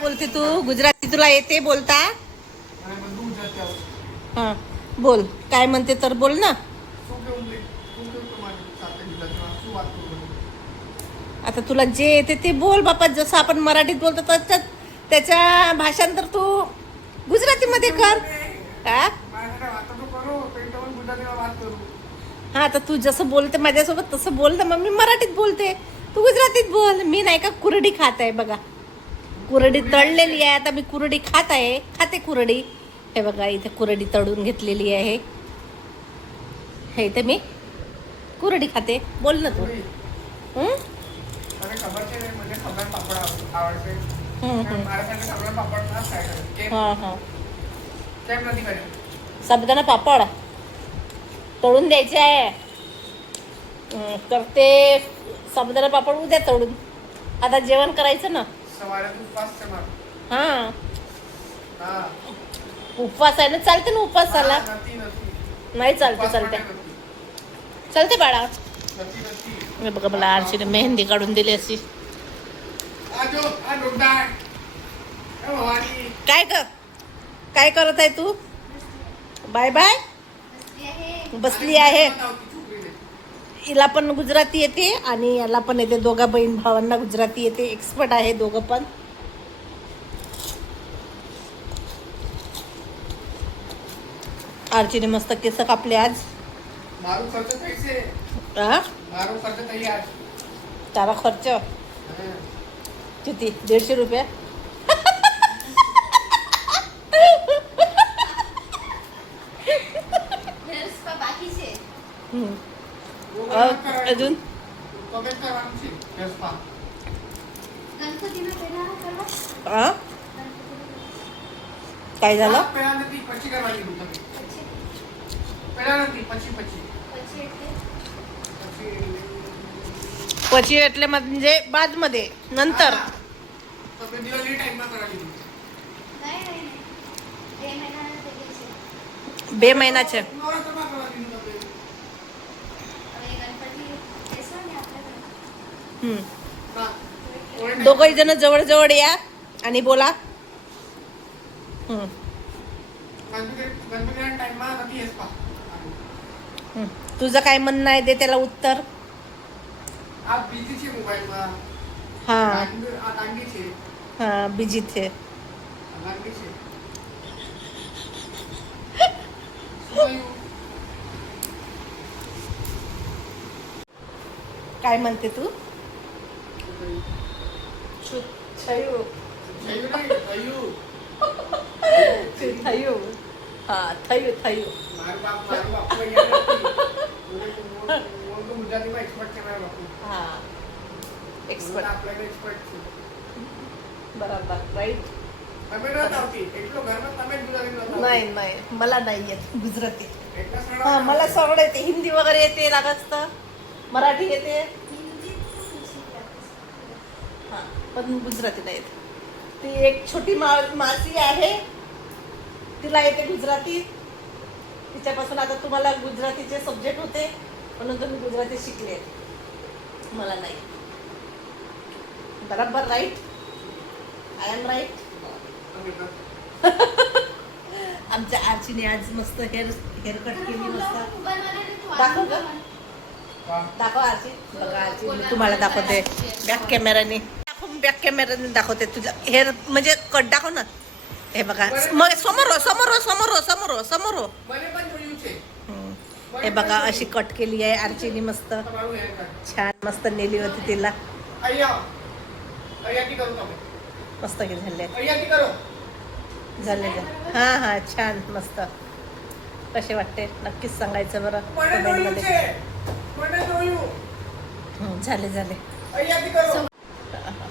बोलते तू? गुजराती तुला येते बोलता? हा बोल. काय म्हणते तर बोल ना. आता तुला जे येते ते बोल बापा. जसं आपण मराठीत बोलतो तसं त्याच्या भाषांतर तू गुजरातीमध्ये कर. हा? तर तू जसं बोलते माझ्यासोबत तसं बोल ना. मग मी मराठीत बोलते. तू गुजरातीत बोल. मी नाही का कुरडी खात आहे बघा. कुरडी तळलेली आहे. आता मी कुरडी खात आहे. खाते कुरडी. हे बघा इथे कुरडी तळून घेतलेली आहे. हे इथे मी कुरडी खाते. बोल ना तू. साबुदाणा पापड तळून द्यायचे आहे. करते साबुदाणा पापड उद्या तळून. आता जेवण करायचं ना. हा. उपवास आहे ना? चालते ना उपवासाला नाही चालते चालते. चालते बाळा. मी बघा मला आरशीने मेहंदी काढून दिली अशी. काय कर काय करत आहे तू? Bye bye. बसली आहे. हिला पण गुजराती येते आणि याला पण येते. दोघा बहीण भावांना गुजराती येते. एक्सपर्ट आहे दोघं पण. आरचीने मस्त केस कापले आज. तारा खर्च किती? दीडशे रुपये? કરવા हा काय झालं આ પહેલા નથી પછી કરવા કીધું તમે પછી પહેલા નથી પછી પછી પછી એટલે પછી પછી એટલે म्हणजे बाद मध्ये नंतर હા. તમે દિવાળી ટાઈમમાં કરવા કીધું નહીં નહીં નહીં બે મહિનાના થઈ ગઈ છે दोघही जण जवळ जवळ या आणि बोला. तुझं काय म्हणणं आहे ते त्याला उत्तर? हा. हा बिजी थे काय म्हणते तू? एक्सपर्ट बरोबर राईट नाही नाही मला नाही येत गुजराती. हा मला सगळं येते. हिंदी वगैरे येते लागत मराठी येते. पण गुजरातीला येत. ती एक छोटी मा मासी आहे. तिला येते गुजराती. तिच्यापासून आता तुम्हाला गुजरातीचे सब्जेक्ट होते म्हणून तुम्ही गुजराती शिकले. मला नाही. बराबर राईट आय एम राईट आमच्या आजीने आज मस्त हेअर हेअर कट केली मस्त. दाखव का? दाखव आजी. बघा आजी तुम्हाला दाखवते. बॅक कॅमेराने बॅक कॅमेऱ्याने दाखवते तुझं. हे म्हणजे कट दाखव ना. हे बघा. मग समोर हो समोर हो समोर हो समोर हो समोर हो. हे बघा अशी कट केली आहे आरचीनी मस्त. छान मस्त नेली होती तिला. मस्त हे झाले. झाले हां हां छान मस्त. कसे वाटते? नक्कीच सांगायचं बरं. झाले झाले.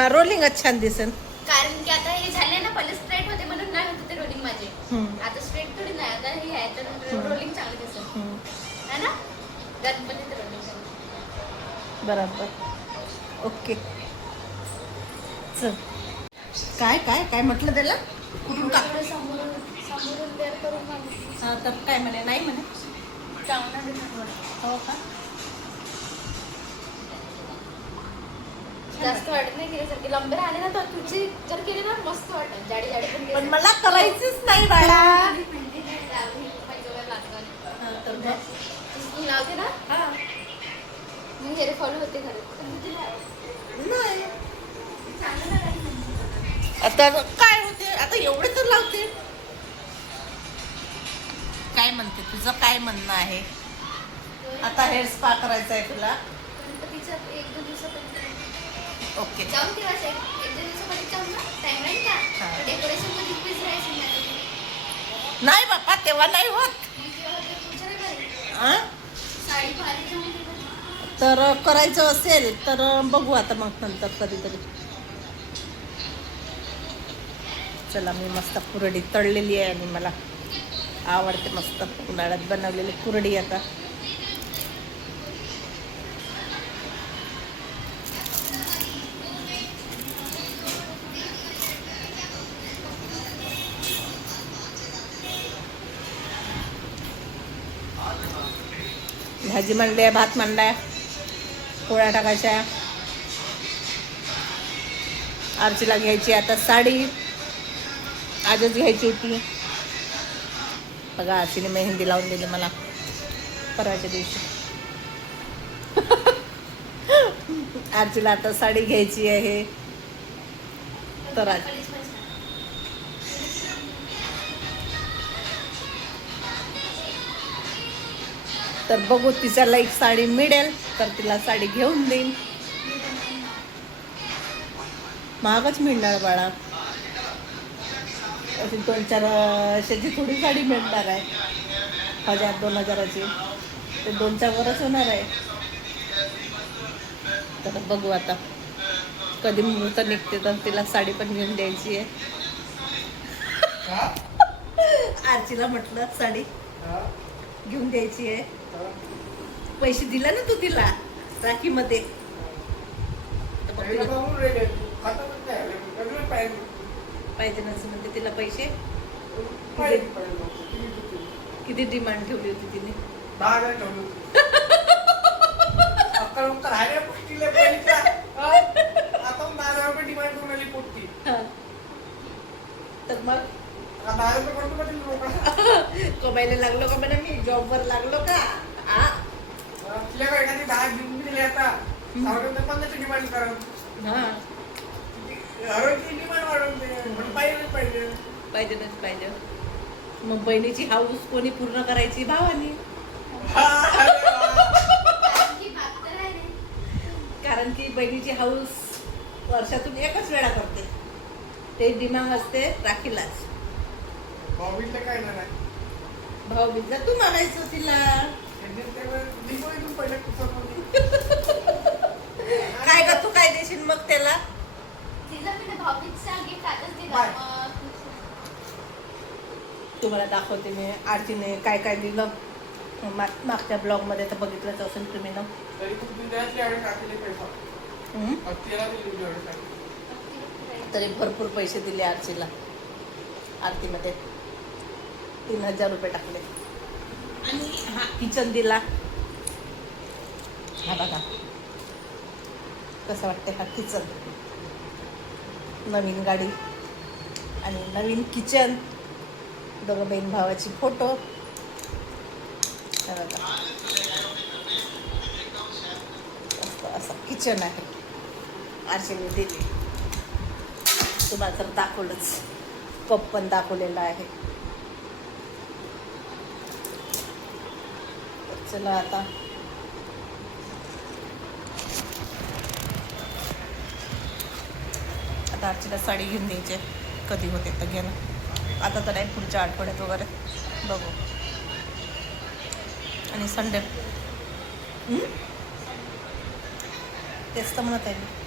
हा रोलिंगच छान दिसेल. कारण की आता हे झाले ना पहिले स्ट्रेट होते म्हणून नाही होते ते रोलिंग माझे. हम्म. आता स्ट्रेट थोडी नाही आता हे आहे तर. रोलिंग चांगलं दिसत हम्म. है ना? गणपतीत रोलिंग चांगलं. बरोबर. ओके. चल. काय काय काय म्हटलं त्याला? कुठून का? समोरून समोरून बेअर करून. हा, तर काय म्हणे? नाही म्हणे. चांगलं दिसत. हो का? जास्त वाटत नाही केल्यासारखे लंबे राहिले ना तर तुझी जर केली ना मस्त वाटत जाडी जाडी पण पण मला करायचीच नाही बाळा. तर मग? तू लावते ना. हा. मग हेअर फॉल होते खरं पण तुझी नाही. आता काय होते? आता एवढे तर लावते. काय म्हणते? तुझं काय म्हणणं आहे? आता हेअर स्पा करायचा आहे तुला एक दोन दिवसापर्यंत ओके. जाऊन तेव्हा एक एक दोन दिवसापर्यंत जाऊन ना टाइम राहील हा. का डेकोरेशनमध्ये पीस राहायचं नाही नाही बापा तेव्हा नाही होत. मग तेव्हा ते पुढच्या रविवारी आ? साडी भारी. तर करायचं असेल तर बघू आता मग नंतर कधीतरी. चला मी मस्त कुरडी तळलेली आहे आणि मला आवडते मस्त उन्हाळ्यात बनवलेली कुरडी आता. भाजी मांडली आहे भात मांडलाय पोळ्या टाकायच्या. आरचीला घ्यायची आता साडी. आजच घ्यायची होती. बघा आरचीने मेहंदी लावून दिली मला. परवाच्या दिवशी. आरचीला आता साडी घ्यायची आहे. तर आज तर बघू तिच्या लाईक साडी मिळेल तर तिला साडी घेऊन देईन महागच मिळणार बाळा अशी दोन चार अशाची थोडी साडी मिळणार आहे हजार दोन हजाराची ते दोन चार वरच होणार आहे तर बघू आता कधी मुहूर्त निघते तर तिला साडी पण घेऊन द्यायची आहे? आरचीला म्हटलं साडी? घेऊन द्यायची आहे? पैसे दिला ना तू तिला आले. कधी पाहिजे. नसं म्हणते तिला पैसे. किती डिमांड ठेवली होती तिने दहा हजार ठेवले होते. पोट्टीला? आता मग दहा हजार रुपये डिमांड करून आली पोट्टी. तर मग दहा हजार रुपये कमायला लागलो का म्हणा मी जॉबवर लागलो का? आ? हा, एखादी दहा देऊन दिली आता. डिमांड करा? हा. डिमांड वाढवून दे. पण पाहिजे पाहिजे. पाहिजे नच पाहिजे. मग बहिणीची हाऊस कोणी पूर्ण करायची? भावानी. कारण की बहिणीची हाऊस वर्षातून एकच वेळा करते. ते डिमांड असते राखीलाच. काय नाही. भाऊ बिजला तू मागायचं तिला. काय का तू काय देशील मग त्याला? तिला मी ना भाऊबीजचा gift आताच दिला. बाय. मग तुम्हाला दाखवते मी आरतीने काय काय दिलं. माग- मागच्या ब्लॉगमध्ये तर बघितलंच असेल तुम्ही ना. तरी भरपूर पैसे दिले आरतीला. आरतीमध्ये. तीन हजार रुपये टाकले. आणि हा किचन दिला. हा बघा. कसं वाटते हा किचन नवीन गाडी आणि नवीन किचन दोघं बहीण भावाची फोटो असं किचन आहे. आरशीने दिली. तुम्हाला तर दाखवलंच. कप पण दाखवलेला आहे. चला आता. आता आजचीला साडी घेऊन द्यायची कधी होते तर घेणं आता तर नाही पुढच्या आठवड्यात वगैरे. बघू. आणि संडे. तेच तर म्हणत आहे मी.